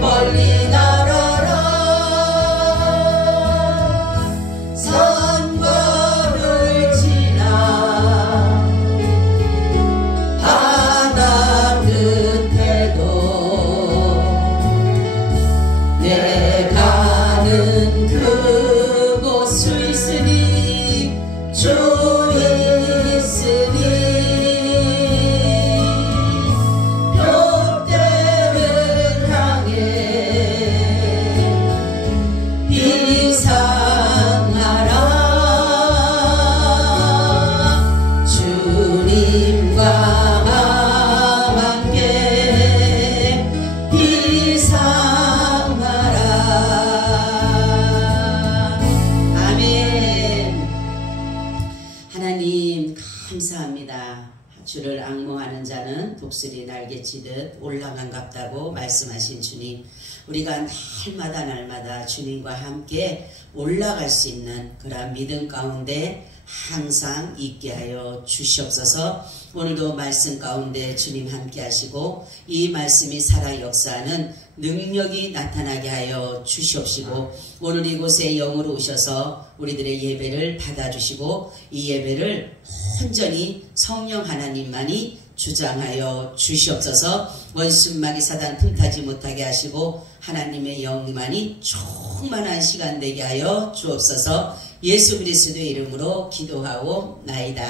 멀리 날아라 산과를 지나 바다 끝에도 내 가는 그곳을 있으니 주 있으니 돛대를 향해 비상하라 주님과 함께 비상하라. 아멘. 하나님 감사합니다. 주를 앙모하는 자는 독수리 날개치듯 올라간갑다고 말씀하신 주님, 우리가 날마다 주님과 함께 올라갈 수 있는 그러한 믿음 가운데 항상 있게 하여 주시옵소서. 오늘도 말씀 가운데 주님 함께 하시고 이 말씀이 살아 역사하는 능력이 나타나게 하여 주시옵시고, 오늘 이곳에 영으로 오셔서 우리들의 예배를 받아주시고 이 예배를 온전히 성령 하나님만이 주장하여 주시옵소서. 원수마귀 사단 틈타지 못하게 하시고 하나님의 영만이 충만한 시간 되게 하여 주옵소서. 예수 그리스도의 이름으로 기도하옵나이다.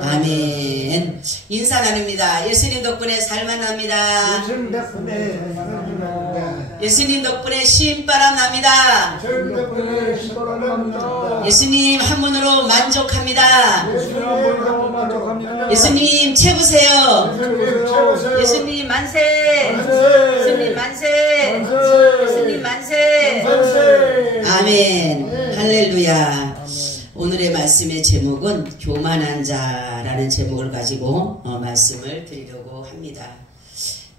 아멘. 인사 나눕니다. 예수님 덕분에 살만 납니다. 예수님 덕분에 살아납니다. 예수님 덕분에 쉼바람 납니다. 예수님 덕분에 신바람 납니다. 예수님 한 분으로 만족합니다. 예수님 한번으로 만족합니다. 예수님 채우세요. 예수님 채우세요. 예수님 만세. 만세. 예수님 만세. 만세. 예수님 만세. 만세. 아멘. 할렐루야. 오늘의 말씀의 제목은 교만한 자라는 제목을 가지고 말씀을 드리려고 합니다.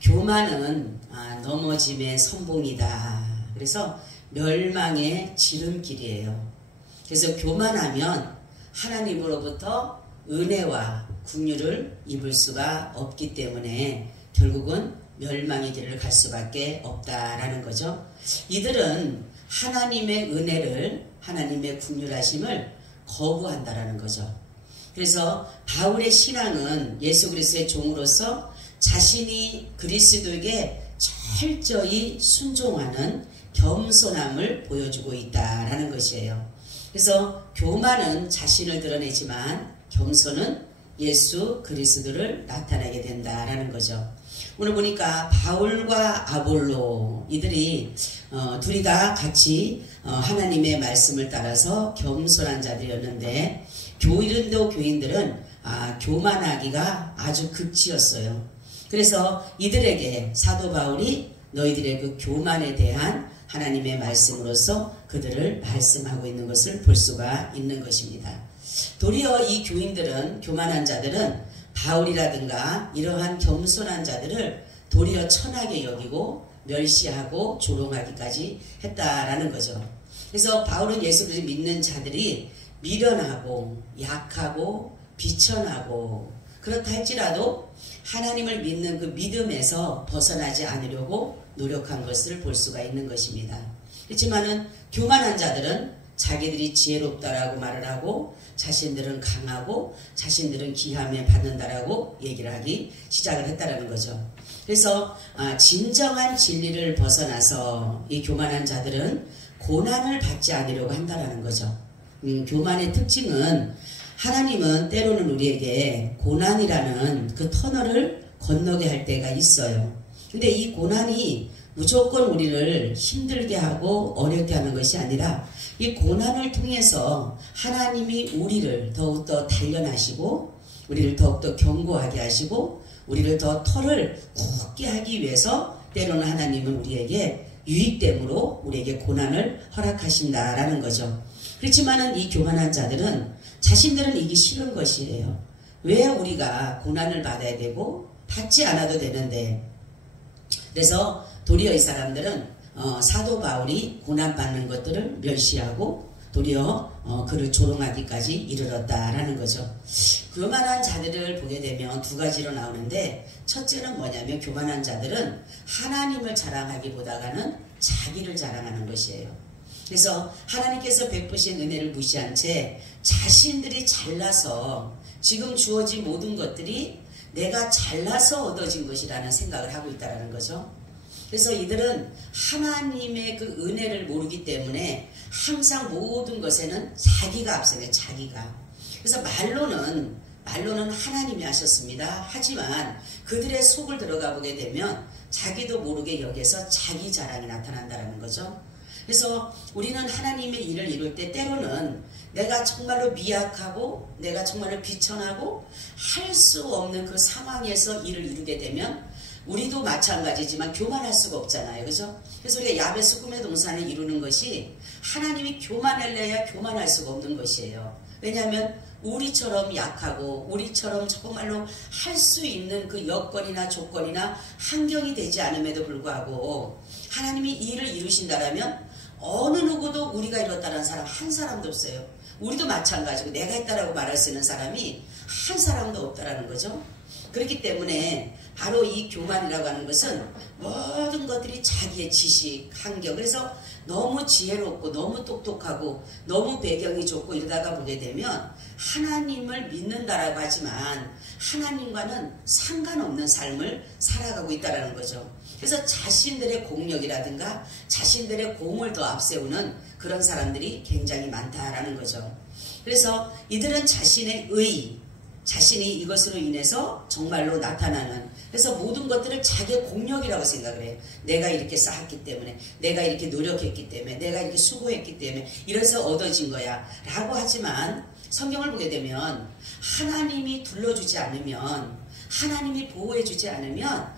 교만은 넘어짐의 선봉이다. 그래서 멸망의 지름길이에요. 그래서 교만하면 하나님으로부터 은혜와 긍휼을 입을 수가 없기 때문에 결국은 멸망의 길을 갈 수밖에 없다라는 거죠. 이들은 하나님의 은혜를, 하나님의 긍휼하심을 거부한다라는 거죠. 그래서 바울의 신앙은 예수 그리스도의 종으로서 자신이 그리스도에게 철저히 순종하는 겸손함을 보여주고 있다라는 것이에요. 그래서 교만은 자신을 드러내지만 겸손은 예수 그리스도를 나타내게 된다라는 거죠. 오늘 보니까 바울과 아볼로 이들이 둘이 다 같이 하나님의 말씀을 따라서 겸손한 자들이었는데 고린도 교인들은 교만하기가 아주 극치였어요. 그래서 이들에게 사도 바울이 너희들의 그 교만에 대한 하나님의 말씀으로서 그들을 말씀하고 있는 것을 볼 수가 있는 것입니다. 도리어 이 교인들은, 교만한 자들은 바울이라든가 이러한 겸손한 자들을 도리어 천하게 여기고 멸시하고 조롱하기까지 했다라는 거죠. 그래서 바울은 예수 그리스도 믿는 자들이 미련하고 약하고 비천하고 그렇다 할지라도 하나님을 믿는 그 믿음에서 벗어나지 않으려고 노력한 것을 볼 수가 있는 것입니다. 그렇지만은 교만한 자들은 자기들이 지혜롭다라고 말을 하고 자신들은 강하고 자신들은 기함에 받는다라고 얘기를 하기 시작을 했다라는 거죠. 그래서 진정한 진리를 벗어나서 이 교만한 자들은 고난을 받지 않으려고 한다라는 거죠. 교만의 특징은 하나님은 때로는 우리에게 고난이라는 그 터널을 건너게 할 때가 있어요. 근데 이 고난이 무조건 우리를 힘들게 하고 어렵게 하는 것이 아니라 이 고난을 통해서 하나님이 우리를 더욱더 단련하시고 우리를 더욱더 견고하게 하시고 우리를 더 털을 굳게 하기 위해서 때로는 하나님은 우리에게 유익됨으로 우리에게 고난을 허락하신다라는 거죠. 그렇지만은 이 교만한 자들은 자신들은 이기 싫은 것이에요. 왜 우리가 고난을 받아야 되고 받지 않아도 되는데. 그래서 도리어 이 사람들은 사도 바울이 고난받는 것들을 멸시하고 도리어 그를 조롱하기까지 이르렀다라는 거죠. 교만한 자들을 보게 되면 두 가지로 나오는데, 첫째는 뭐냐면 교만한 자들은 하나님을 자랑하기보다는 자기를 자랑하는 것이에요. 그래서 하나님께서 베푸신 은혜를 무시한 채 자신들이 잘나서 지금 주어진 모든 것들이 내가 잘나서 얻어진 것이라는 생각을 하고 있다는 거죠. 그래서 이들은 하나님의 그 은혜를 모르기 때문에 항상 모든 것에는 자기가 앞서요. 자기가. 그래서 말로는 하나님이 하셨습니다. 하지만 그들의 속을 들어가 보게 되면 자기도 모르게 여기에서 자기 자랑이 나타난다는 거죠. 그래서 우리는 하나님의 일을 이룰 때 때로는 내가 정말로 미약하고 내가 정말로 비천하고 할 수 없는 그 상황에서 일을 이루게 되면 우리도 마찬가지지만 교만할 수가 없잖아요. 그죠? 그래서 우리가 야베스 꿈의 동산을 이루는 것이 하나님이 교만할래야 교만할 수가 없는 것이에요. 왜냐하면 우리처럼 약하고 우리처럼 정말로 할 수 있는 그 여건이나 조건이나 환경이 되지 않음에도 불구하고 하나님이 이 일을 이루신다라면 어느 누구도 우리가 이뤘다는 사람 한 사람도 없어요. 우리도 마찬가지고 내가 했다라고 말할 수 있는 사람이 한 사람도 없다라는 거죠. 그렇기 때문에 바로 이 교만이라고 하는 것은 모든 것들이 자기의 지식, 환경, 그래서 너무 지혜롭고 너무 똑똑하고 너무 배경이 좋고 이러다가 보게 되면 하나님을 믿는다라고 하지만 하나님과는 상관없는 삶을 살아가고 있다는 거죠. 그래서 자신들의 공력이라든가 자신들의 공을 더 앞세우는 그런 사람들이 굉장히 많다라는 거죠. 그래서 이들은 자신의 자신이 이것으로 인해서 정말로 나타나는, 그래서 모든 것들을 자기의 공력이라고 생각을 해요. 내가 이렇게 쌓았기 때문에, 내가 이렇게 노력했기 때문에, 내가 이렇게 수고했기 때문에 이래서 얻어진 거야 라고 하지만 성경을 보게 되면 하나님이 둘러주지 않으면, 하나님이 보호해주지 않으면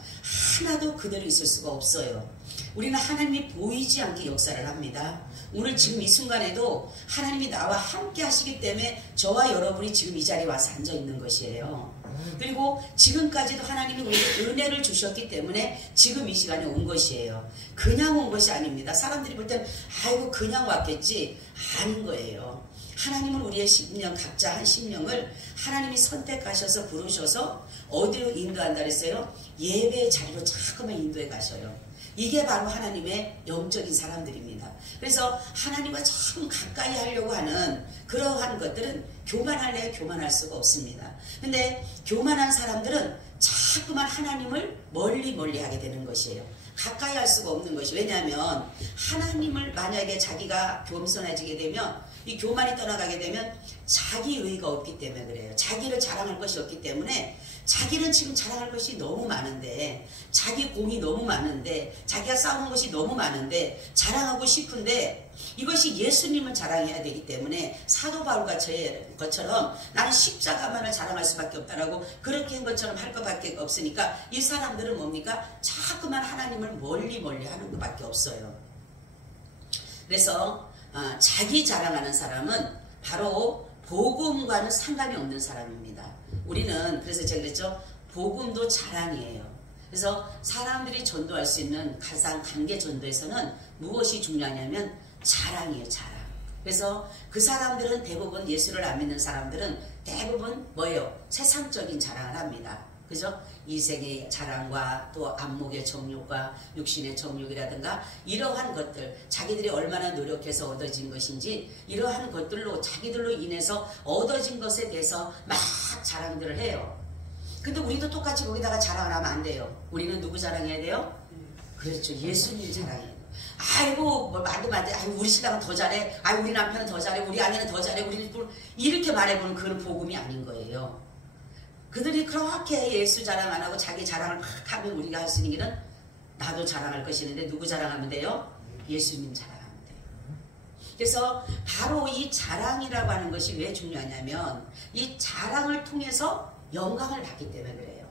하나도 그대로 있을 수가 없어요. 우리는 하나님이 보이지 않게 역사를 합니다. 오늘 지금 이 순간에도 하나님이 나와 함께 하시기 때문에 저와 여러분이 지금 이 자리에 와서 앉아 있는 것이에요. 그리고 지금까지도 하나님이 우리에게 은혜를 주셨기 때문에 지금 이 시간에 온 것이에요. 그냥 온 것이 아닙니다. 사람들이 볼 때는 아이고 그냥 왔겠지, 아닌 거예요. 하나님은 우리의 심령, 각자 한 심령을 하나님이 선택하셔서 부르셔서 어디로 인도한다 그랬어요? 예배의 자리로 자꾸만 인도해 가셔요. 이게 바로 하나님의 영적인 사람들입니다. 그래서 하나님과 참 가까이 하려고 하는 그러한 것들은 교만할래야 교만할 수가 없습니다. 근데 교만한 사람들은 자꾸만 하나님을 멀리 하게 되는 것이에요. 가까이 할 수가 없는 것이, 왜냐하면 하나님을 만약에 자기가 겸손해지게 되면, 이 교만이 떠나가게 되면 자기 의가 없기 때문에 그래요. 자기를 자랑할 것이 없기 때문에, 자기는 지금 자랑할 것이 너무 많은데, 자기 공이 너무 많은데, 자기가 쌓은 것이 너무 많은데 자랑하고 싶은데, 이것이 예수님을 자랑해야 되기 때문에 사도 바울과 것처럼 나는 십자가만을 자랑할 수밖에 없다라고 그렇게 한 것처럼 할 것밖에 없으니까 이 사람들은 뭡니까? 자꾸만 하나님을 멀리 하는 것밖에 없어요. 그래서 자기 자랑하는 사람은 바로 복음과는 상관이 없는 사람입니다. 우리는 그래서 제가 그랬죠. 복음도 자랑이에요. 그래서 사람들이 전도할 수 있는 가장 관계 전도에서는 무엇이 중요하냐면 자랑이에요. 자랑. 그래서 그 사람들은 대부분 예수를 안 믿는 사람들은 대부분 뭐예요? 세상적인 자랑을 합니다. 그죠? 이생의 자랑과 또 안목의 정욕과 육신의 정욕이라든가 이러한 것들, 자기들이 얼마나 노력해서 얻어진 것인지 이러한 것들로 자기들로 인해서 얻어진 것에 대해서 막 자랑들을 해요. 근데 우리도 똑같이 거기다가 자랑을 하면 안 돼요. 우리는 누구 자랑해야 돼요? 그렇죠. 예수님 자랑해야 돼요. 아이고 뭐 말도 맞대. 아이고 우리 신랑은 더 잘해. 아이고 우리 남편은 더 잘해. 우리 아내는 더 잘해. 우리 이렇게 말해보는 그런 복음이 아닌 거예요. 그들이 그렇게 예수 자랑 안 하고 자기 자랑을 막 하면 우리가 할 수 있는 길은 나도 자랑할 것이 있는데 누구 자랑하면 돼요? 예수님 자랑하면 돼요. 그래서 바로 이 자랑이라고 하는 것이 왜 중요하냐면 이 자랑을 통해서 영광을 받기 때문에 그래요.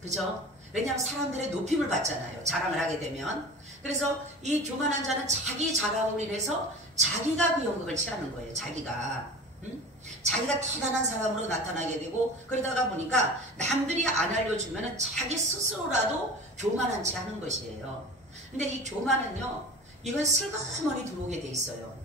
그죠? 왜냐하면 사람들의 높임을 받잖아요. 자랑을 하게 되면. 그래서 이 교만한 자는 자기 자랑으로 인해서 자기가 그 영광을 취하는 거예요. 자기가. 자기가 대단한 사람으로 나타나게 되고, 그러다가 보니까 남들이 안 알려주면 자기 스스로라도 교만한 채 하는 것이에요. 근데 이 교만은요, 이건 슬그머니 들어오게 돼 있어요.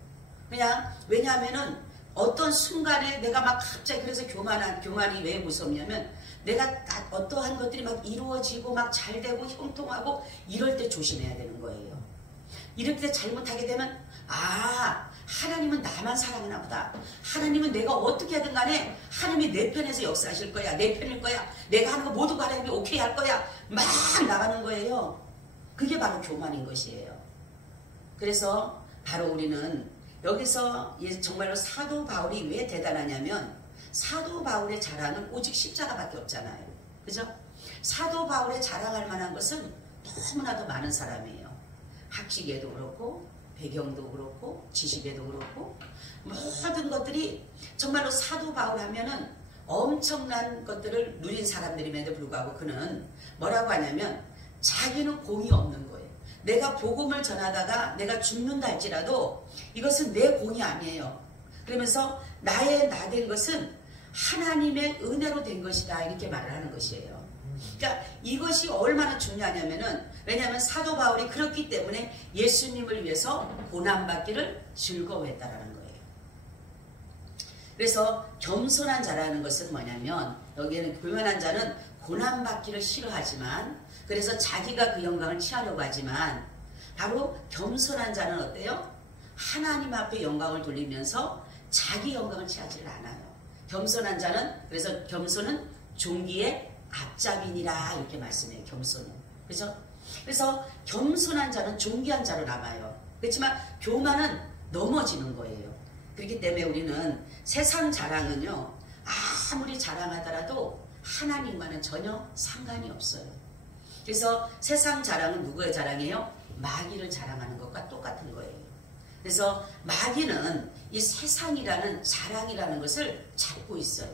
그냥 왜냐하면은 어떤 순간에 내가 막 갑자기 그래서 교만이 왜 무섭냐면 내가 어떠한 것들이 막 이루어지고 막 잘 되고 형통하고 이럴 때 조심해야 되는 거예요. 이럴 때 잘못하게 되면 하나님은 나만 사랑하나 보다. 하나님은 내가 어떻게 하든 간에 하나님이 내 편에서 역사하실 거야. 내 편일 거야. 내가 하는 거 모두 하나님이 오케이 할 거야. 막 나가는 거예요. 그게 바로 교만인 것이에요. 그래서 바로 우리는 여기서 정말로 사도 바울이 왜 대단하냐면 사도 바울의 자랑은 오직 십자가밖에 없잖아요. 그죠? 사도 바울의 자랑할 만한 것은 너무나도 많은 사람이에요. 학식에도 그렇고 배경도 그렇고 지식에도 그렇고 모든 것들이 정말로 사도 바울 하면은 엄청난 것들을 누린 사람들임에도 불구하고 그는 뭐라고 하냐면 자기는 공이 없는 거예요. 내가 복음을 전하다가 내가 죽는다 할지라도 이것은 내 공이 아니에요. 그러면서 나의 나 된 것은 하나님의 은혜로 된 것이다 이렇게 말을 하는 것이에요. 그러니까 이것이 얼마나 중요하냐면은 왜냐하면 사도 바울이 그렇기 때문에 예수님을 위해서 고난받기를 즐거워했다라는 거예요. 그래서 겸손한 자라는 것은 뭐냐면 여기에는 교만한 자는 고난받기를 싫어하지만 그래서 자기가 그 영광을 취하려고 하지만 바로 겸손한 자는 어때요? 하나님 앞에 영광을 돌리면서 자기 영광을 취하지를 않아요. 겸손한 자는 그래서 겸손은 종기의 앞잡이니라 이렇게 말씀해요. 겸손은. 그죠? 그래서 겸손한 자는 존귀한 자로 남아요. 그렇지만 교만은 넘어지는 거예요. 그렇기 때문에 우리는 세상 자랑은요. 아무리 자랑하더라도 하나님과는 전혀 상관이 없어요. 그래서 세상 자랑은 누구의 자랑이에요? 마귀를 자랑하는 것과 똑같은 거예요. 그래서 마귀는 이 세상이라는 자랑이라는 것을 잡고 있어요.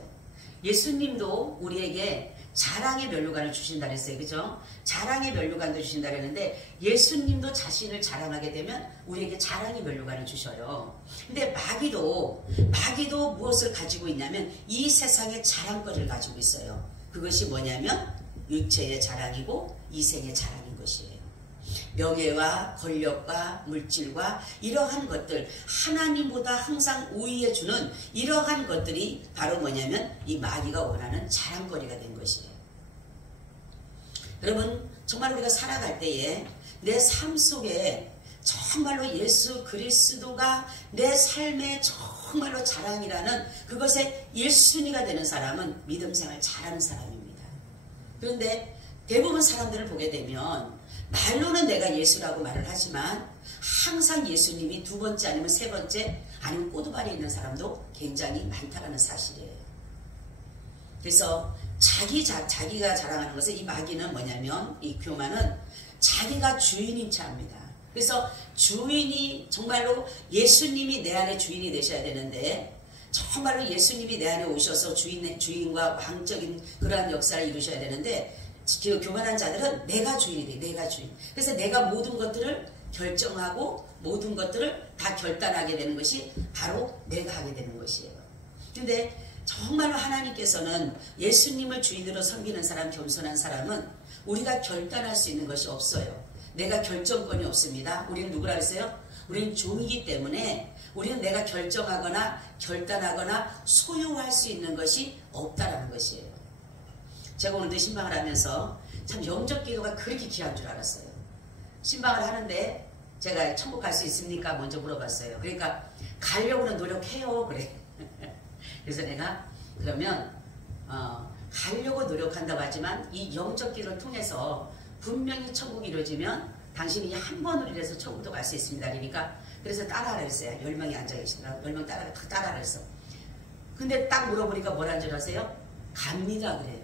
예수님도 우리에게 자랑의 면류관을 주신다 그랬어요. 그죠? 자랑의 면류관도 주신다 그랬는데 예수님도 자신을 자랑하게 되면 우리에게 자랑의 면류관을 주셔요. 근데 마귀도 무엇을 가지고 있냐면 이 세상의 자랑거리를 가지고 있어요. 그것이 뭐냐면 육체의 자랑이고 이생의 자랑인 것이에요. 명예와 권력과 물질과 이러한 것들 하나님보다 항상 우위에 주는 이러한 것들이 바로 뭐냐면 이 마귀가 원하는 자랑거리가 된 것이에요. 여러분 정말 우리가 살아갈 때에 내 삶 속에 정말로 예수 그리스도가 내 삶의 정말로 자랑이라는 그것의 1순위가 되는 사람은 믿음 생활 잘하는 사람입니다. 그런데 대부분 사람들을 보게 되면 말로는 내가 예수라고 말을 하지만 항상 예수님이 두 번째 아니면 세 번째 아니면 꼬두발에 있는 사람도 굉장히 많다는 사실이에요. 그래서 자기가 자랑하는 것은 이 마귀는 뭐냐면 이 교만은 자기가 주인인 체 합니다. 그래서 주인이 정말로 예수님이 내 안에 주인이 되셔야 되는데 정말로 예수님이 내 안에 오셔서 주인과 왕적인 그러한 역사를 이루셔야 되는데 교만한 자들은 내가 주인이 돼. 내가 주인. 그래서 내가 모든 것들을 결정하고 모든 것들을 다 결단하게 되는 것이 바로 내가 하게 되는 것이에요. 근데 정말로 하나님께서는 예수님을 주인으로 섬기는 사람, 겸손한 사람은 우리가 결단할 수 있는 것이 없어요. 내가 결정권이 없습니다. 우리는 누구라 그랬어요? 우리는 종이기 때문에 우리는 내가 결정하거나 결단하거나 소유할 수 있는 것이 없다라는 것이에요. 제가 오늘도 신방을 하면서 참 영적 기도가 그렇게 귀한 줄 알았어요. 신방을 하는데 제가 천국 갈 수 있습니까? 먼저 물어봤어요. 그러니까 가려고는 노력해요. 그래. 그래서 내가 그러면 가려고 노력한다고 하지만 이 영적 기도를 통해서 분명히 천국이 이루어지면 당신이 한 번으로 이래서 천국도 갈 수 있습니다. 그러니까 그래서 따라하라 했어요. 10명이 앉아 계시더라고. 10명 따라하라 했어. 근데 딱 물어보니까 뭐라는 줄 아세요? 갑니다 그래요.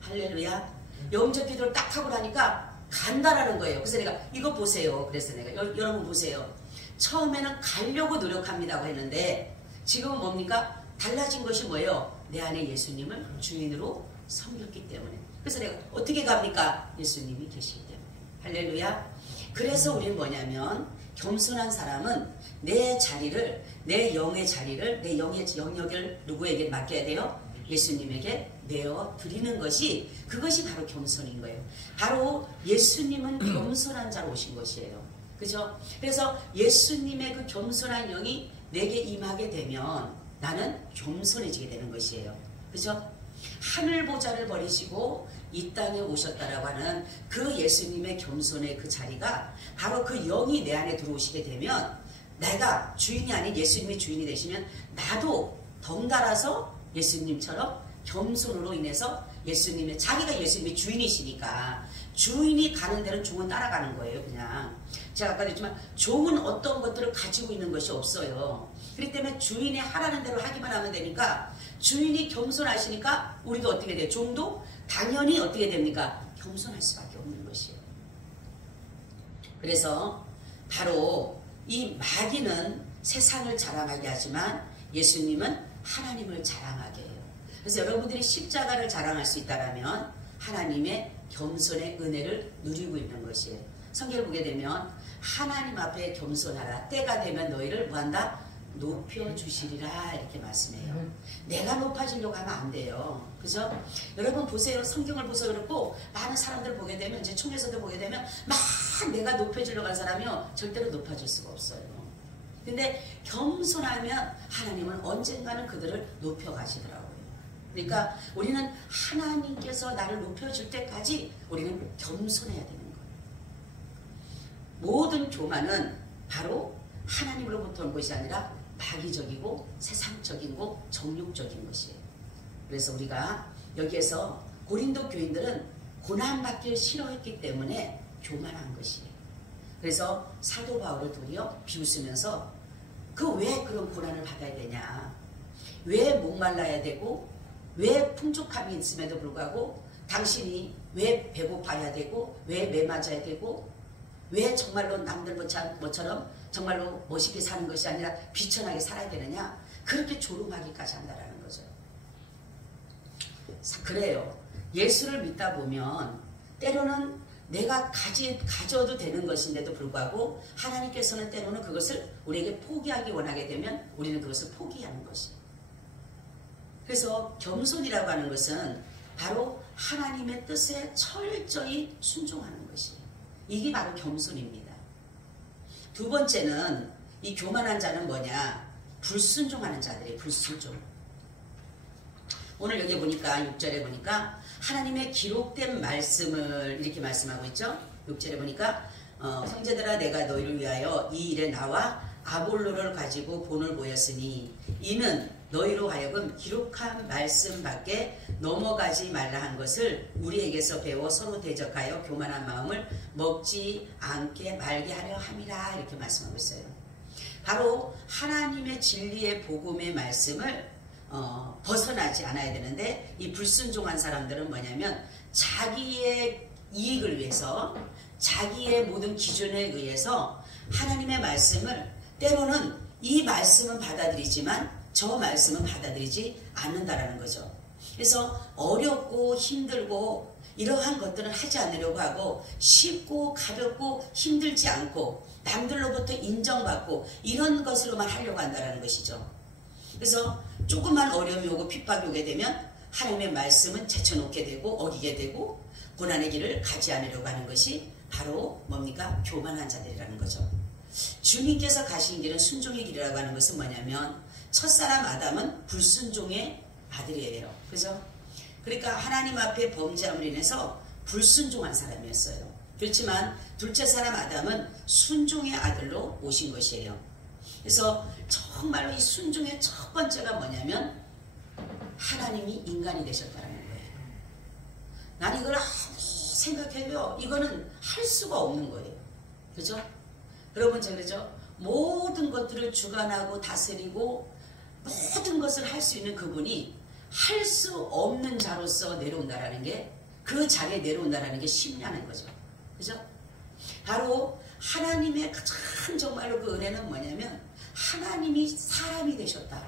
할렐루야. 영적 기도를 딱 하고 나니까 간다라는 거예요. 그래서 내가 이거 보세요. 그래서 내가 여러분 보세요. 처음에는 가려고 노력합니다고 했는데 지금은 뭡니까? 달라진 것이 뭐예요? 내 안에 예수님을 주인으로 섬겼기 때문에. 그래서 내가 어떻게 갑니까? 예수님이 계시기 때문에. 할렐루야. 그래서 우리는 뭐냐면 겸손한 사람은 내 자리를, 내 영의 자리를, 내 영의 영역을 누구에게 맡겨야 돼요? 예수님에게 내어 드리는 것이, 그것이 바로 겸손인 거예요. 바로 예수님은 겸손한 자로 오신 것이에요. 그죠? 그래서 예수님의 그 겸손한 영이 내게 임하게 되면 나는 겸손해지게 되는 것이에요. 그죠? 하늘 보좌를 버리시고 이 땅에 오셨다라고 하는 그 예수님의 겸손의 그 자리가 바로 그 영이 내 안에 들어오시게 되면 내가 주인이 아닌 예수님이 주인이 되시면 나도 덩달아서 예수님처럼 겸손으로 인해서 예수님의 자기가 예수님의 주인이시니까 주인이 가는 데는 종은 따라가는 거예요. 그냥 제가 아까도 했지만 종은 어떤 것들을 가지고 있는 것이 없어요. 그렇기 때문에 주인이 하라는 대로 하기만 하면 되니까 주인이 겸손하시니까 우리도 어떻게 돼요? 종도 당연히 어떻게 됩니까? 겸손할 수밖에 없는 것이에요. 그래서 바로 이 마귀는 세상을 자랑하게 하지만 예수님은 하나님을 자랑하게 해요. 그래서 여러분들이 십자가를 자랑할 수 있다면 하나님의 겸손의 은혜를 누리고 있는 것이에요. 성경을 보게 되면 하나님 앞에 겸손하라. 때가 되면 너희를 뭐한다? 높여주시리라 이렇게 말씀해요. 내가 높아지려고 하면 안 돼요. 그죠? 여러분 보세요. 성경을 보세요. 그렇고 많은 사람들 보게 되면 이제 총에서도 보게 되면 막 내가 높여지려고 한 사람이요. 절대로 높아질 수가 없어요. 근데 겸손하면 하나님은 언젠가는 그들을 높여가시더라고요. 그러니까 우리는 하나님께서 나를 높여줄 때까지 우리는 겸손해야 되는 거예요. 모든 교만은 바로 하나님으로부터 온 것이 아니라 마귀적이고 세상적이고 정욕적인 것이에요. 그래서 우리가 여기에서 고린도 교인들은 고난받기를 싫어했기 때문에 교만한 것이에요. 그래서 사도 바울을 도리어 비웃으면서 그 왜 그런 고난을 받아야 되냐, 왜 목말라야 되고 왜 풍족함이 있음에도 불구하고 당신이 왜 배고파야 되고 왜 매맞아야 되고 왜 정말로 남들 모처럼 정말로 멋있게 사는 것이 아니라 비천하게 살아야 되느냐, 그렇게 조롱하기까지 한다라는 거죠. 그래요. 예수를 믿다 보면 때로는 내가 가져도 되는 것인데도 불구하고 하나님께서는 때로는 그것을 우리에게 포기하기 원하게 되면 우리는 그것을 포기하는 것이에요. 그래서 겸손이라고 하는 것은 바로 하나님의 뜻에 철저히 순종하는 것이에요. 이게 바로 겸손입니다. 두 번째는 이 교만한 자는 뭐냐? 불순종하는 자들이에요. 불순종. 오늘 여기 보니까 6절에 보니까 하나님의 기록된 말씀을 이렇게 말씀하고 있죠. 6절에 보니까 형제들아 내가 너희를 위하여 이 일에 나와 아볼로를 가지고 본을 보였으니 이는 너희로 하여금 기록한 말씀 밖에 넘어가지 말라 한 것을 우리에게서 배워 서로 대적하여 교만한 마음을 먹지 않게 말게 하려 함이라 이렇게 말씀하고 있어요. 바로 하나님의 진리의 복음의 말씀을 벗어나지 않아야 되는데 이 불순종한 사람들은 뭐냐면 자기의 이익을 위해서 자기의 모든 기준에 의해서 하나님의 말씀을 때로는 이 말씀은 받아들이지만 저 말씀은 받아들이지 않는다라는 거죠. 그래서 어렵고 힘들고 이러한 것들은 하지 않으려고 하고 쉽고 가볍고 힘들지 않고 남들로부터 인정받고 이런 것으로만 하려고 한다는 것이죠. 그래서 조금만 어려움이 오고 핍박이 오게 되면 하나님의 말씀은 제쳐놓게 되고 어기게 되고 고난의 길을 가지 않으려고 하는 것이 바로 뭡니까? 교만한 자들이라는 거죠. 주님께서 가신 길은 순종의 길이라고 하는 것은 뭐냐면 첫사람 아담은 불순종의 아들이에요. 그죠? 그러니까 하나님 앞에 범죄함으로 인해서 불순종한 사람이었어요. 그렇지만 둘째 사람 아담은 순종의 아들로 오신 것이에요. 그래서 정말로 이 순종의 첫 번째가 뭐냐면 하나님이 인간이 되셨다는 거예요. 난 이걸 생각해도 이거는 할 수가 없는 거예요. 그죠? 여러분 그죠? 모든 것들을 주관하고 다스리고 모든 것을 할 수 있는 그분이 할 수 없는 자로서 내려온다라는 게, 그 자리에 내려온다라는 게 쉽냐는 거죠. 그죠? 바로 하나님의 가장 정말로 그 은혜는 뭐냐면 하나님이 사람이 되셨다.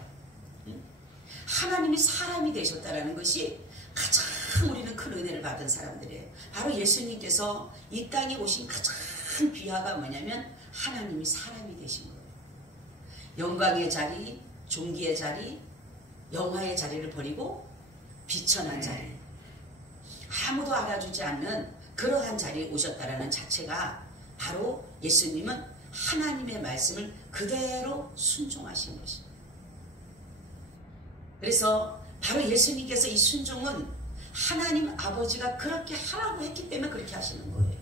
하나님이 사람이 되셨다라는 것이 가장 우리는 큰 은혜를 받은 사람들이에요. 바로 예수님께서 이 땅에 오신 가장 비화가 뭐냐면 하나님이 사람이 되신 거예요. 영광의 자리, 존귀의 자리, 영화의 자리를 버리고 비천한 자리, 아무도 알아주지 않는 그러한 자리에 오셨다라는 자체가 바로 예수님은 하나님의 말씀을 그대로 순종하신 것입니다. 그래서 바로 예수님께서 이 순종은 하나님 아버지가 그렇게 하라고 했기 때문에 그렇게 하시는 거예요.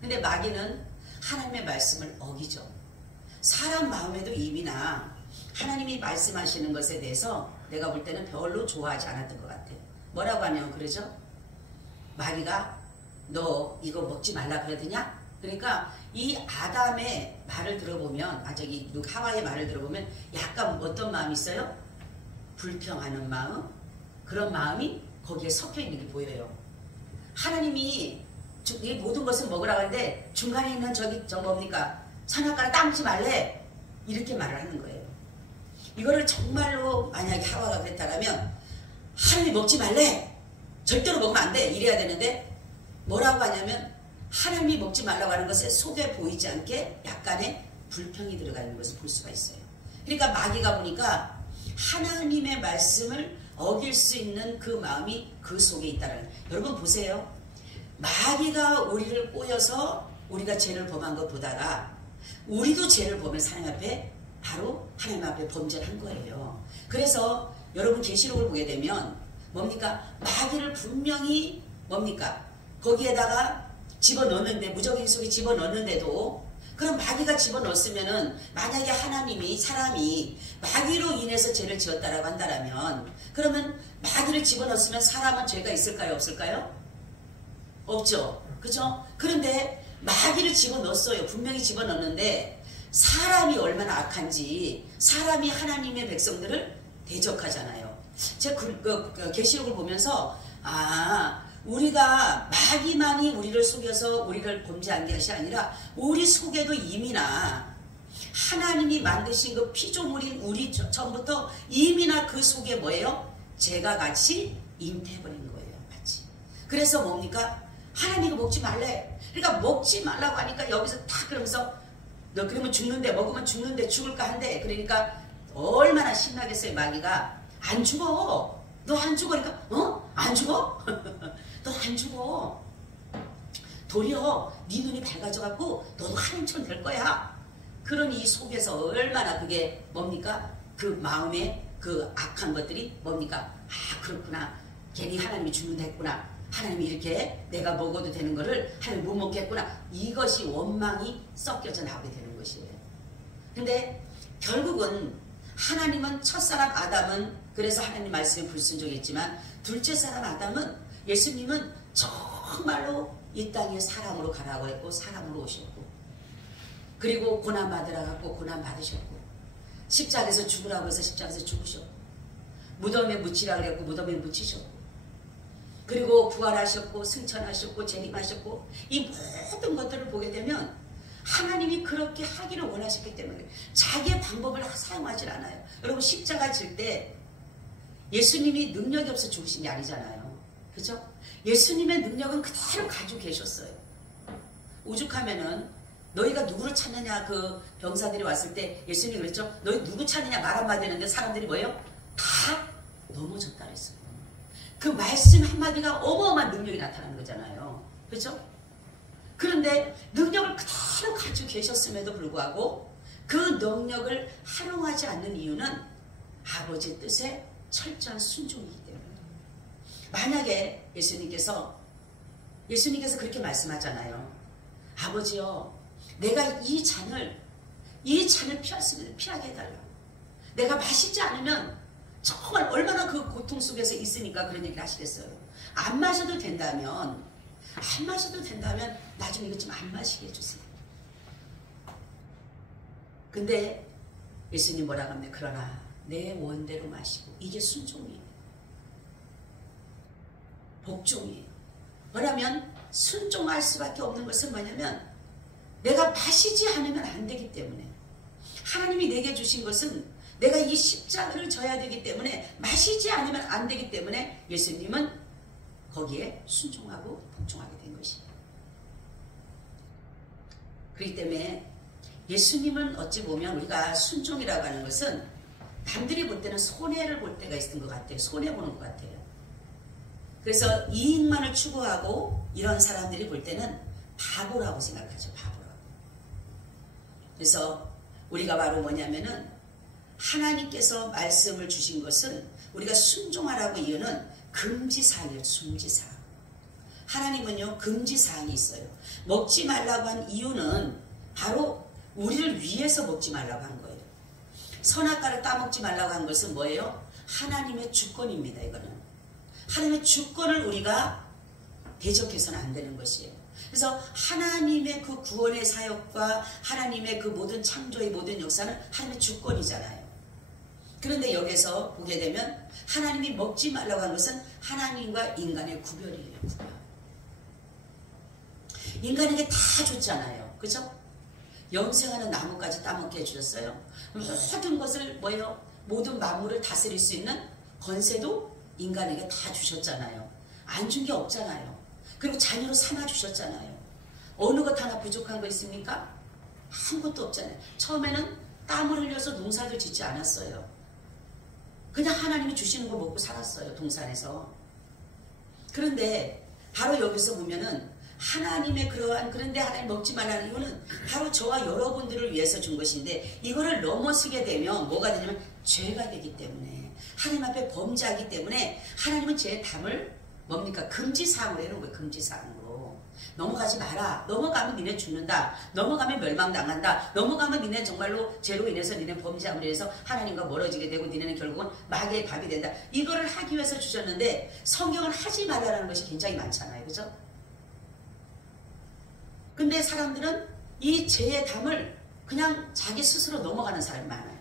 근데 마귀는 하나님의 말씀을 어기죠. 사람 마음에도 이미나 하나님이 말씀하시는 것에 대해서 내가 볼 때는 별로 좋아하지 않았던 것 같아요. 뭐라고 하냐면 그러죠. 마귀가 너 이거 먹지 말라 그러더냐? 그러니까 이 아담의 말을 들어보면 저기 하와의 말을 들어보면 약간 어떤 마음이 있어요? 불평하는 마음? 그런 마음이 거기에 섞여 있는 게 보여요. 하나님이 이 모든 것을 먹으라고 하는데 중간에 있는 저 뭡니까? 선악과를 따먹지 말래. 이렇게 말을 하는 거예요. 이거를 정말로 만약에 하와가 그랬다면 하나님이 먹지 말래. 절대로 먹으면 안 돼. 이래야 되는데 뭐라고 하냐면 하나님이 먹지 말라고 하는 것에 속에 보이지 않게 약간의 불평이 들어가 있는 것을 볼 수가 있어요. 그러니까 마귀가 보니까 하나님의 말씀을 어길 수 있는 그 마음이 그 속에 있다는 거예요. 여러분 보세요. 마귀가 우리를 꼬여서 우리가 죄를 범한 것 보다가 우리도 죄를 범해서 하나님 앞에 바로 하나님 앞에 범죄를 한 거예요. 그래서 여러분 계시록을 보게 되면 뭡니까? 마귀를 분명히 뭡니까? 거기에다가 집어넣는데 무적행 속에 집어넣는데도 그럼 마귀가 집어넣었으면은 만약에 하나님이 사람이 마귀로 인해서 죄를 지었다라고 한다면 그러면 마귀를 집어넣었으면 사람은 죄가 있을까요? 없을까요? 없죠. 그죠? 그런데 마귀를 집어넣었어요. 분명히 집어넣는데 사람이 얼마나 악한지 사람이 하나님의 백성들을 대적하잖아요. 제가 계시록을 보면서 우리가 마귀만이 우리를 속여서 우리를 범죄한 것이 아니라 우리 속에도 이미나 하나님이 만드신 그 피조물인 우리 전부터 이미나 그 속에 뭐예요? 죄가 같이 잉태해버린 거예요. 같이. 그래서 뭡니까? 하나님이 먹지 말래. 그러니까 먹지 말라고 하니까 여기서 다 그러면서 너 그러면 죽는데 먹으면 죽는데 죽을까 한데 그러니까 얼마나 신나겠어요. 마귀가 안 죽어. 너 안 죽어. 그러니까 안 죽어? 너 안 죽어. 도리어 네 눈이 밝아져갖고 너도 하나님처럼 될 거야. 그러니 이 속에서 얼마나 그게 뭡니까? 그 마음에 그 악한 것들이 뭡니까? 그렇구나. 괜히 하나님이 죽는다 했구나. 하나님이 이렇게 내가 먹어도 되는 거를 하나님 못 먹겠구나. 이것이 원망이 섞여져 나오게 되는 것이에요. 근데 결국은 하나님은 첫사람 아담은 그래서 하나님 말씀에 불순종했지만 둘째 사람 아담은 예수님은 정말로 이 땅에 사람으로 가라고 했고 사람으로 오셨고 그리고 고난 받으라고 했고 고난 받으셨고 십자가에서 죽으라고 해서 십자가에서 죽으셨고 무덤에 묻히라고 했고 무덤에 묻히셨고 그리고 부활하셨고 승천하셨고 재림하셨고 이 모든 것들을 보게 되면 하나님이 그렇게 하기를 원하셨기 때문에 자기의 방법을 사용하지 않아요. 여러분 십자가 질 때 예수님이 능력이 없어 죽으신 게 아니잖아요. 그죠? 예수님의 능력은 그대로 가지고 계셨어요. 오죽하면은 너희가 누구를 찾느냐 그 병사들이 왔을 때 예수님이 그랬죠. 너희 누구 찾느냐 말 한마디 했는데 사람들이 뭐예요? 다 넘어졌다 그랬어요. 그 말씀 한마디가 어마어마한 능력이 나타나는 거잖아요. 그렇죠? 그런데 능력을 그대로 가지고 계셨음에도 불구하고 그 능력을 활용하지 않는 이유는 아버지의 뜻에 철저한 순종이기 때문에 만약에 예수님께서 그렇게 말씀하잖아요. 아버지요 내가 이 잔을 피하게 해달라. 내가 마시지 않으면 정말 얼마나 그 고통 속에서 있으니까 그런 얘기를 하시겠어요. 안 마셔도 된다면 나중에 이것 좀 안 마시게 해주세요. 근데 예수님 뭐라고 합니까? 그러나 내 원대로 마시고 이게 순종이에요. 복종이에요. 뭐냐면 순종할 수밖에 없는 것은 뭐냐면 내가 마시지 않으면 안 되기 때문에 하나님이 내게 주신 것은 내가 이 십자가를 져야 되기 때문에 마시지 않으면 안 되기 때문에 예수님은 거기에 순종하고 복종하게 된 것이에요. 그렇기 때문에 예수님은 어찌 보면 우리가 순종이라고 하는 것은 남들이 볼 때는 손해를 볼 때가 있는 것 같아요. 손해보는 것 같아요. 그래서 이익만을 추구하고 이런 사람들이 볼 때는 바보라고 생각하죠. 바보라고. 그래서 우리가 바로 뭐냐면은 하나님께서 말씀을 주신 것은 우리가 순종하라고 이유는 금지사항이에요. 금지사항. 하나님은요 금지사항이 있어요. 먹지 말라고 한 이유는 바로 우리를 위해서 먹지 말라고 한 거예요. 선악과를 따먹지 말라고 한 것은 뭐예요? 하나님의 주권입니다. 이거는 하나님의 주권을 우리가 대적해서는 안 되는 것이에요. 그래서 하나님의 그 구원의 사역과 하나님의 그 모든 창조의 모든 역사는 하나님의 주권이잖아요. 그런데 여기서 보게 되면 하나님이 먹지 말라고 한 것은 하나님과 인간의 구별이에요. 구별. 인간에게 다 줬잖아요. 그죠? 영생하는 나무까지 따먹게 해주셨어요. 모든 것을 뭐예요? 모든 만물을 다스릴 수 있는 권세도 인간에게 다 주셨잖아요. 안 준 게 없잖아요. 그리고 자녀로 삼아주셨잖아요. 어느 것 하나 부족한 거 있습니까? 아무것도 없잖아요. 처음에는 땀을 흘려서 농사를 짓지 않았어요. 그냥 하나님이 주시는 거 먹고 살았어요. 동산에서. 그런데 바로 여기서 보면은 하나님의 그런데 하나님 먹지 말라는 이유는 바로 저와 여러분들을 위해서 준 것인데 이거를 넘어서게 되면 뭐가 되냐면 죄가 되기 때문에 하나님 앞에 범죄하기 때문에 하나님은 제 담을 뭡니까? 금지사항으로 해놓은 거예요. 금지사항으로. 넘어가지 마라. 넘어가면 니네 죽는다. 넘어가면 멸망당한다. 넘어가면 니네 정말로 죄로 인해서 니네 범죄함으로 인해서 하나님과 멀어지게 되고 니네는 결국은 마귀의 밥이 된다. 이거를 하기 위해서 주셨는데 성경은 하지 말라라는 것이 굉장히 많잖아요. 그죠? 근데 사람들은 이 죄의 담을 그냥 자기 스스로 넘어가는 사람이 많아요.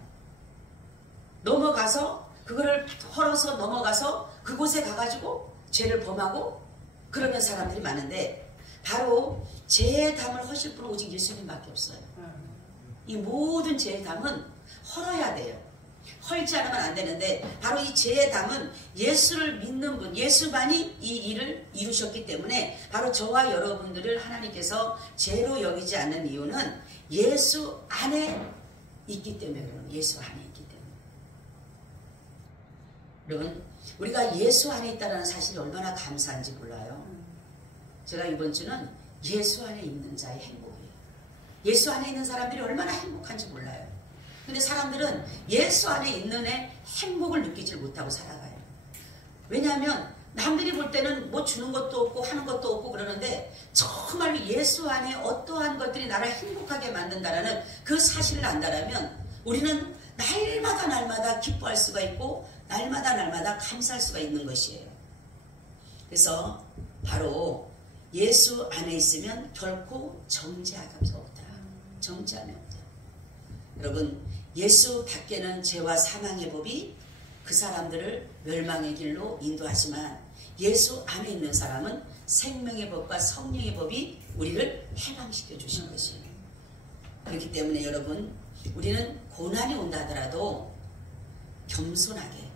넘어가서 그거를 헐어서 넘어가서 그곳에 가가지고 죄를 범하고 그러는 사람들이 많은데 바로 죄의 담을 허실 분은 오직 예수님밖에 없어요. 이 모든 죄의 담은 헐어야 돼요. 헐지 않으면 안 되는데 바로 이 죄의 담은 예수를 믿는 분, 예수만이 이 일을 이루셨기 때문에 바로 저와 여러분들을 하나님께서 죄로 여기지 않는 이유는 예수 안에 있기 때문에 그래요. 예수 안에 있기 때문에. 여러분 우리가 예수 안에 있다는 사실이 얼마나 감사한지 몰라요. 제가 이번 주는 예수 안에 있는 자의 행복이에요. 예수 안에 있는 사람들이 얼마나 행복한지 몰라요. 근데 사람들은 예수 안에 있는 애 행복을 느끼질 못하고 살아가요. 왜냐하면 남들이 볼 때는 뭐 주는 것도 없고 하는 것도 없고 그러는데 정말로 예수 안에 어떠한 것들이 나를 행복하게 만든다라는 그 사실을 안다라면 우리는 날마다 기뻐할 수가 있고 날마다 감사할 수가 있는 것이에요. 그래서 바로 예수 안에 있으면 결코 정죄함이 없다. 정죄함이 없다. 여러분 예수 밖에는 죄와 사망의 법이 그 사람들을 멸망의 길로 인도하지만 예수 안에 있는 사람은 생명의 법과 성령의 법이 우리를 해방시켜 주신 것이에요. 그렇기 때문에 여러분 우리는 고난이 온다 하더라도 겸손하게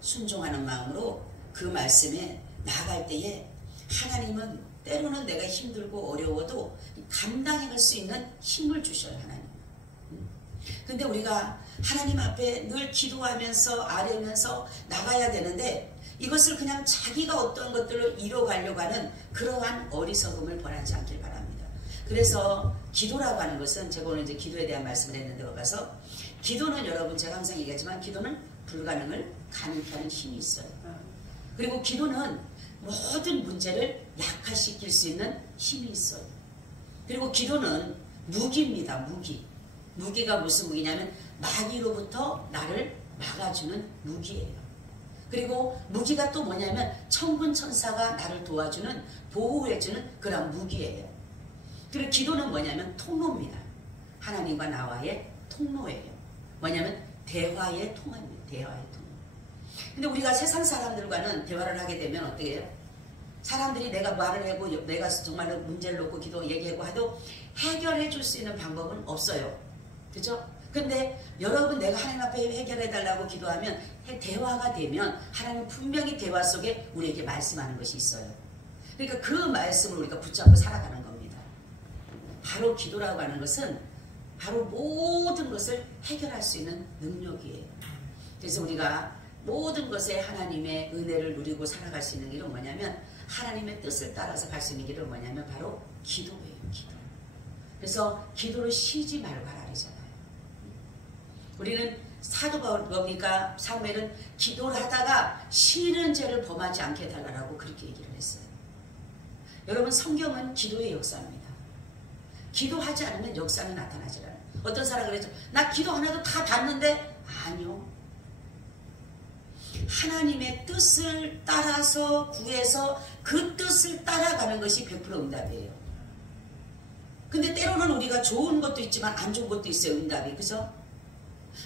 순종하는 마음으로 그 말씀에 나아갈 때에 하나님은 때로는 내가 힘들고 어려워도 감당해갈 수 있는 힘을 주셔요. 하나님. 근데 우리가 하나님 앞에 늘 기도하면서 아뢰면서 나가야 되는데 이것을 그냥 자기가 어떤 것들을 이뤄가려고 하는 그러한 어리석음을 범하지 않길 바랍니다. 그래서 기도라고 하는 것은 제가 오늘 이제 기도에 대한 말씀을 했는데 가서 기도는 여러분 제가 항상 얘기하지만 기도는 불가능을 가능케 하는 힘이 있어요. 그리고 기도는 모든 문제를 약화시킬 수 있는 힘이 있어요. 그리고 기도는 무기입니다. 무기. 무기가 무슨 무기냐면 마귀로부터 나를 막아주는 무기예요. 그리고 무기가 또 뭐냐면 천군천사가 나를 도와주는 보호해주는 그런 무기예요. 그리고 기도는 뭐냐면 통로입니다. 하나님과 나와의 통로예요. 뭐냐면 대화의 통화입니다. 대화의 통화. 근데 우리가 세상 사람들과는 대화를 하게 되면 어떻게 해요? 사람들이 내가 말을 하고 내가 정말로 문제를 놓고 기도 얘기하고 해도 해결해 줄 수 있는 방법은 없어요. 그죠? 근데 여러분 내가 하나님 앞에 해결해 달라고 기도하면 대화가 되면 하나님 분명히 대화 속에 우리에게 말씀하는 것이 있어요. 그러니까 그 말씀을 우리가 붙잡고 살아가는 겁니다. 바로 기도라고 하는 것은 바로 모든 것을 해결할 수 있는 능력이에요. 그래서 우리가 모든 것에 하나님의 은혜를 누리고 살아갈 수 있는 길은 뭐냐면 하나님의 뜻을 따라서 갈 수 있는 길은 뭐냐면 바로 기도예요. 기도. 그래서 기도를 쉬지 말고 하라 그러잖아요. 우리는 사도 바울이니까 사무엘은 기도를 하다가 쉬는 죄를 범하지 않게 해달라고 그렇게 얘기를 했어요. 여러분, 성경은 기도의 역사입니다. 기도하지 않으면 역사는 나타나지 않아요. 어떤 사람이 그랬죠. 나 기도 하나도 다 봤는데 아니요. 하나님의 뜻을 따라서 구해서 그 뜻을 따라가는 것이 100% 응답이에요. 근데 때로는 우리가 좋은 것도 있지만 안 좋은 것도 있어요. 응답이. 그죠?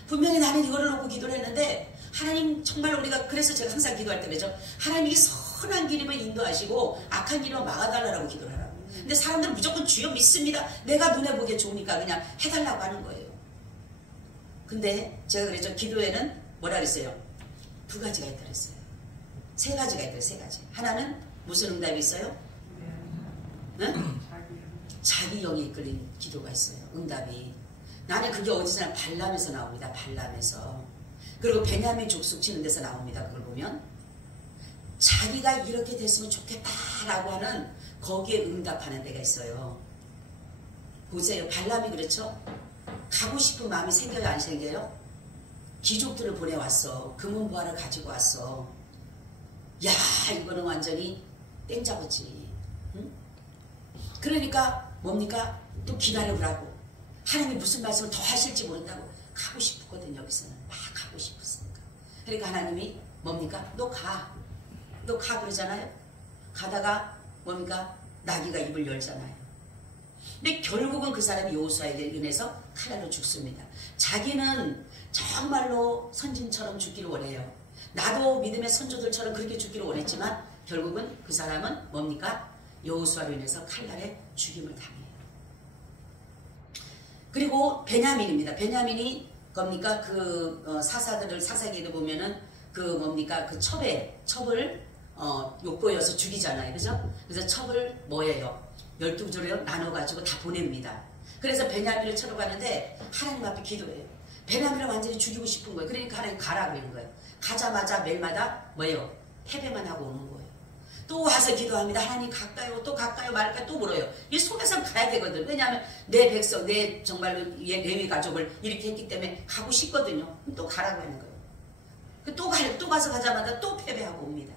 분명히 나는 이거를 놓고 기도를 했는데 하나님 정말 우리가 그래서 제가 항상 기도할 때 그러죠. 하나님이 선한 길임을 인도하시고 악한 길임을 막아달라고 기도를 하라고. 근데 사람들은 무조건 주여 믿습니다. 내가 눈에 보기에 좋으니까 그냥 해달라고 하는 거예요. 근데 제가 그랬죠. 기도에는 뭐라 그랬어요? 두 가지가 있다 그랬어요. 세 가지가 있다. 세 가지. 하나는 무슨 응답이 있어요? 응? 자기 영이 이끌린 기도가 있어요. 응답이. 나는 그게 어디서 발람에서 나옵니다. 발람에서. 그리고 베냐민 족속 치는 데서 나옵니다. 그걸 보면 자기가 이렇게 됐으면 좋겠다라고 하는 거기에 응답하는 데가 있어요. 보세요. 발람이 그렇죠? 가고 싶은 마음이 생겨요? 안 생겨요? 귀족들을 보내왔어. 금은보화를 가지고 왔어. 야, 이거는 완전히 땡 잡았지. 응? 그러니까 뭡니까? 또 기다려보라고. 하나님이 무슨 말씀을 더 하실지 모른다고. 가고 싶거든요. 여기서는 막 가고 싶었으니까. 그러니까 하나님이 뭡니까? 너 가. 너 가 그러잖아요. 가다가 뭡니까? 나귀가 입을 열잖아요. 근데 결국은 그 사람이 여호수아에게 인해서 칼날로 죽습니다. 자기는 정말로 선진처럼 죽기를 원해요. 나도 믿음의 선조들처럼 그렇게 죽기를 원했지만 결국은 그 사람은 뭡니까? 여호수아로 인해서 칼날에 죽임을 당해요. 그리고 베냐민입니다. 베냐민이 뭡니까? 그 사사들을 사사기를 보면은 그 뭡니까? 그 첩을 욕보여서 죽이잖아요. 그죠? 그래서 첩을 뭐예요? 12조로 나눠가지고 다 보냅니다. 그래서 베냐민을 쳐러 가는데 하나님 앞에 기도해요. 베냐민을 완전히 죽이고 싶은 거예요. 그러니까 하나님 가라 그러는 거예요. 가자마자 매일마다 뭐예요? 패배만 하고 오는 거예요. 또 와서 기도합니다. 하나님 갈까요? 또 갈까요? 말까요? 또 물어요. 이 속에서 가야 되거든. 왜냐하면 내 백성, 내 정말로 레위 가족을 이렇게 했기 때문에 가고 싶거든요. 그럼 또 가라고 하는 거예요. 또 가서 가자마자 또 패배하고 옵니다.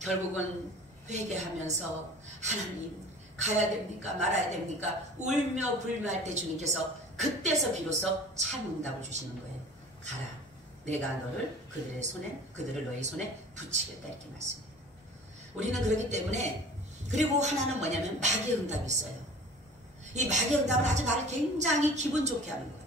결국은 회개하면서 하나님 가야 됩니까? 말아야 됩니까? 울며 불며 할 때 주님께서 그때서 비로소 참 응답을 주시는 거예요. 가라. 내가 너를 그들을 너의 손에 붙이겠다 이렇게 말씀해요. 우리는 그렇기 때문에 그리고 하나는 뭐냐면 마귀의 응답이 있어요. 이 마귀의 응답은 아주 나를 굉장히 기분 좋게 하는 것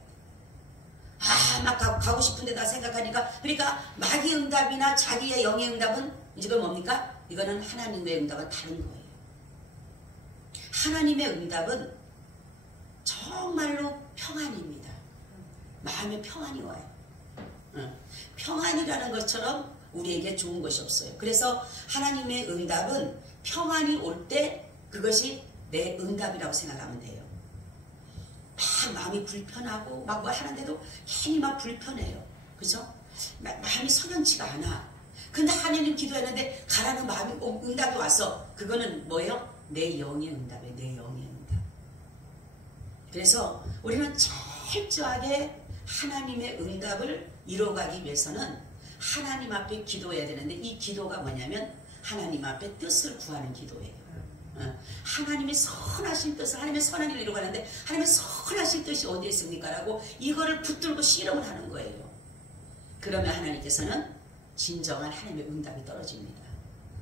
같아요. 막 가고 싶은데 나 생각하니까 그러니까 마귀의 응답이나 자기의 영의 응답은 이건 뭡니까? 이거는 하나님의 응답은 다른 거예요. 하나님의 응답은 정말로 평안입니다. 마음에 평안이 와요. 평안이라는 것처럼 우리에게 좋은 것이 없어요. 그래서 하나님의 응답은 평안이 올 때 그것이 내 응답이라고 생각하면 돼요. 막 마음이 불편하고 막 뭐 하는데도 괜히 막 불편해요. 그죠? 마음이 선연치가 않아. 근데 하나님 기도했는데 가라는 마음이 응답이 왔어. 그거는 뭐예요? 내 영의 응답이에요. 내 영의 응답. 그래서 우리는 철저하게 하나님의 응답을 이뤄가기 위해서는 하나님 앞에 기도해야 되는데 이 기도가 뭐냐면 하나님 앞에 뜻을 구하는 기도예요. 하나님의 선하신 뜻을 하나님의 선한 일을 이루어가는데 하나님의 선하신 뜻이 어디에 있습니까? 라고 이거를 붙들고 씨름을 하는 거예요. 그러면 하나님께서는 진정한 하나님의 응답이 떨어집니다.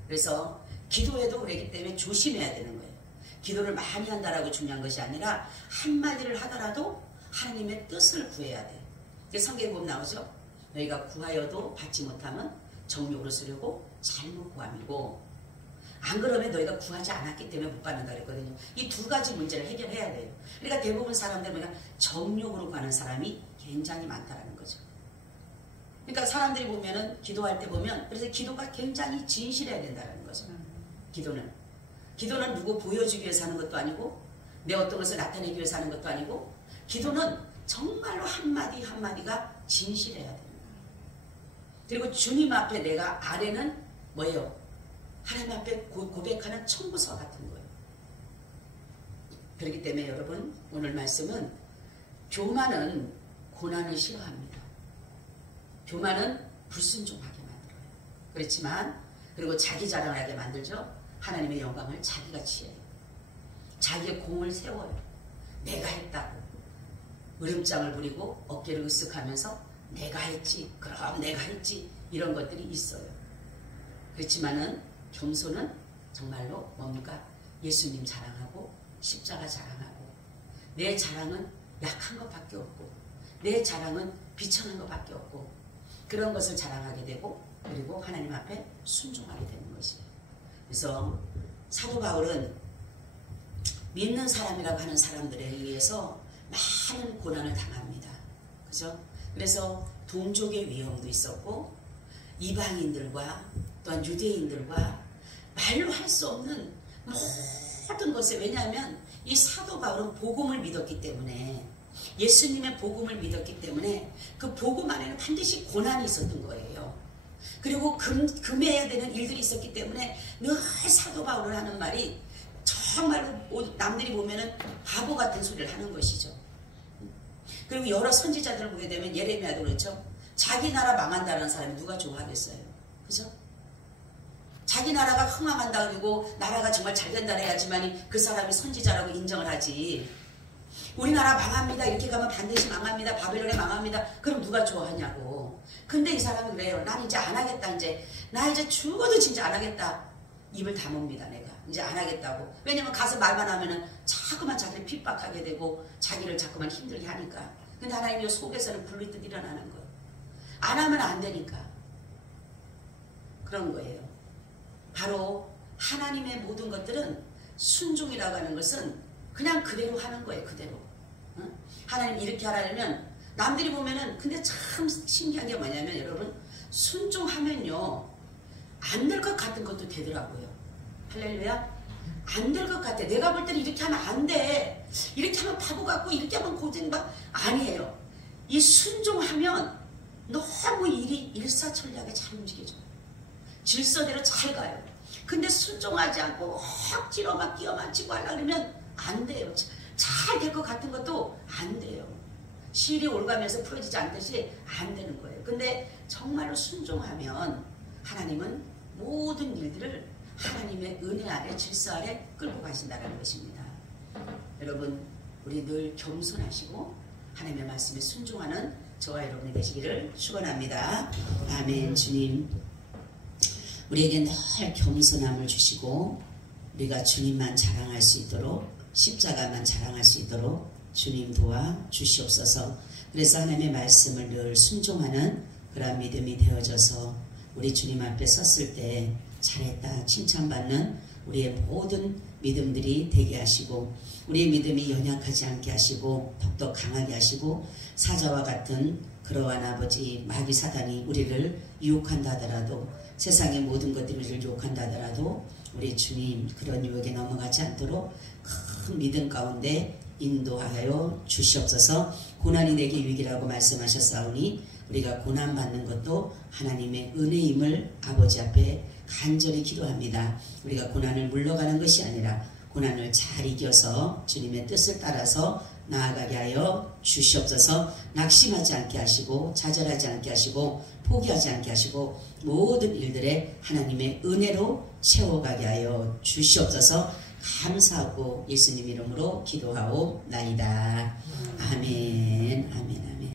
그래서 기도에도 그러기 때문에 조심해야 되는 거예요. 기도를 많이 한다라고 중요한 것이 아니라 한마디를 하더라도 하나님의 뜻을 구해야 돼. 성경에 보면 나오죠. 너희가 구하여도 받지 못하면 정욕으로 쓰려고 잘못 구함이고 안 그러면 너희가 구하지 않았기 때문에 못 받는다 그랬거든요. 이 두 가지 문제를 해결해야 돼요. 그러니까 대부분 사람들은 정욕으로 구하는 사람이 굉장히 많다라는 거죠. 그러니까 사람들이 보면은 기도할 때 보면 그래서 기도가 굉장히 진실해야 된다는 거죠. 기도는 누구 보여주기 위해서 하는 것도 아니고 내 어떤 것을 나타내기 위해서 하는 것도 아니고 기도는 정말로 한마디 한마디가 진실해야 됩니다. 그리고 주님 앞에 내가 아래는 뭐예요? 하나님 앞에 고백하는 청구서 같은 거예요. 그렇기 때문에 여러분, 오늘 말씀은 교만은 고난을 싫어합니다. 교만은 불순종하게 만들어요. 그렇지만 그리고 자기 자랑을 하게 만들죠. 하나님의 영광을 자기가 취해요. 자기의 공을 세워요. 내가 했다고 으름장을 부리고 어깨를 으쓱하면서 내가 했지, 그럼 내가 했지, 이런 것들이 있어요. 그렇지만은 겸손은 정말로 뭡니까? 예수님 자랑하고 십자가 자랑하고, 내 자랑은 약한 것밖에 없고 내 자랑은 비천한 것밖에 없고, 그런 것을 자랑하게 되고 그리고 하나님 앞에 순종하게 되는 것이에요. 그래서 사도 바울은 믿는 사람이라고 하는 사람들에 의해서 많은 고난을 당합니다. 그죠? 그래서 동족의 위험도 있었고, 이방인들과 또한 유대인들과 말로 할 수 없는 모든 것에, 왜냐하면 이 사도 바울은 복음을 믿었기 때문에, 예수님의 복음을 믿었기 때문에 그 복음 안에는 반드시 고난이 있었던 거예요. 그리고 금해야 되는 일들이 있었기 때문에 늘 사도 바울을 하는 말이 정말로 남들이 보면은 바보 같은 소리를 하는 것이죠. 그리고 여러 선지자들을 보게 되면 예레미야도 그렇죠. 자기 나라 망한다는 사람이 누가 좋아하겠어요? 그죠? 자기 나라가 흥망한다 그리고 나라가 정말 잘 된다 해야지만 그 사람이 선지자라고 인정을 하지. 우리나라 망합니다 이렇게 가면 반드시 망합니다, 바벨론에 망합니다, 그럼 누가 좋아하냐고. 근데 이 사람이 그래요. 난 이제 안 하겠다, 나 이제 죽어도 진짜 안 하겠다. 입을 다뭅니다. 내가 이제 안 하겠다고. 왜냐면 가서 말만 하면은 자꾸만 자기를 핍박하게 되고 자기를 자꾸만 힘들게 하니까. 근데 하나님이 속에서는 불리듯 일어나는 거예요. 안 하면 안 되니까. 그런 거예요. 바로 하나님의 모든 것들은, 순종이라고 하는 것은 그냥 그대로 하는 거예요. 그대로. 응? 하나님 이렇게 하라면, 남들이 보면은, 근데 참 신기한 게 뭐냐면 여러분, 순종하면요 안 될 것 같은 것도 되더라고요. 할렐루야. 안 될 것 같아. 내가 볼 때는 이렇게 하면 안 돼, 이렇게 하면 바보 같고 이렇게 하면 고생받. 아니에요. 이 순종하면 너무 일이 일사천리하게 잘 움직여져요. 질서대로 잘 가요. 근데 순종하지 않고 억지로 막 끼어 맞추고 하려고 그러면 안 돼요. 잘 될 것 같은 것도 안 돼요. 실이 올가면서 풀어지지 않듯이 안 되는 거예요. 근데 정말로 순종하면 하나님은 모든 일들을 하나님의 은혜 아래, 질서 아래 끌고 가신다는 것입니다. 여러분, 우리 늘 겸손하시고 하나님의 말씀에 순종하는 저와 여러분이 되시기를 축원합니다. 아멘. 주님, 우리에게 늘 겸손함을 주시고 우리가 주님만 자랑할 수 있도록, 십자가만 자랑할 수 있도록 주님 도와 주시옵소서. 그래서 하나님의 말씀을 늘 순종하는 그런 믿음이 되어져서 우리 주님 앞에 섰을 때 잘했다 칭찬받는 우리의 모든 믿음들이 되게 하시고, 우리의 믿음이 연약하지 않게 하시고 더욱더 강하게 하시고, 사자와 같은 그러한 아버지 마귀 사단이 우리를 유혹한다 하더라도, 세상의 모든 것들이 우리를 유혹한다 하더라도 우리 주님 그런 유혹에 넘어가지 않도록 큰 믿음 가운데 인도하여 주시옵소서. 고난이 내게 유익이라고 말씀하셨사오니 우리가 고난받는 것도 하나님의 은혜임을 아버지 앞에 간절히 기도합니다. 우리가 고난을 물러가는 것이 아니라 고난을 잘 이겨서 주님의 뜻을 따라서 나아가게 하여 주시옵소서. 낙심하지 않게 하시고 좌절하지 않게 하시고 포기하지 않게 하시고 모든 일들에 하나님의 은혜로 채워가게 하여 주시옵소서. 감사하고 예수님 이름으로 기도하옵나이다. 아멘. 아멘. 아멘.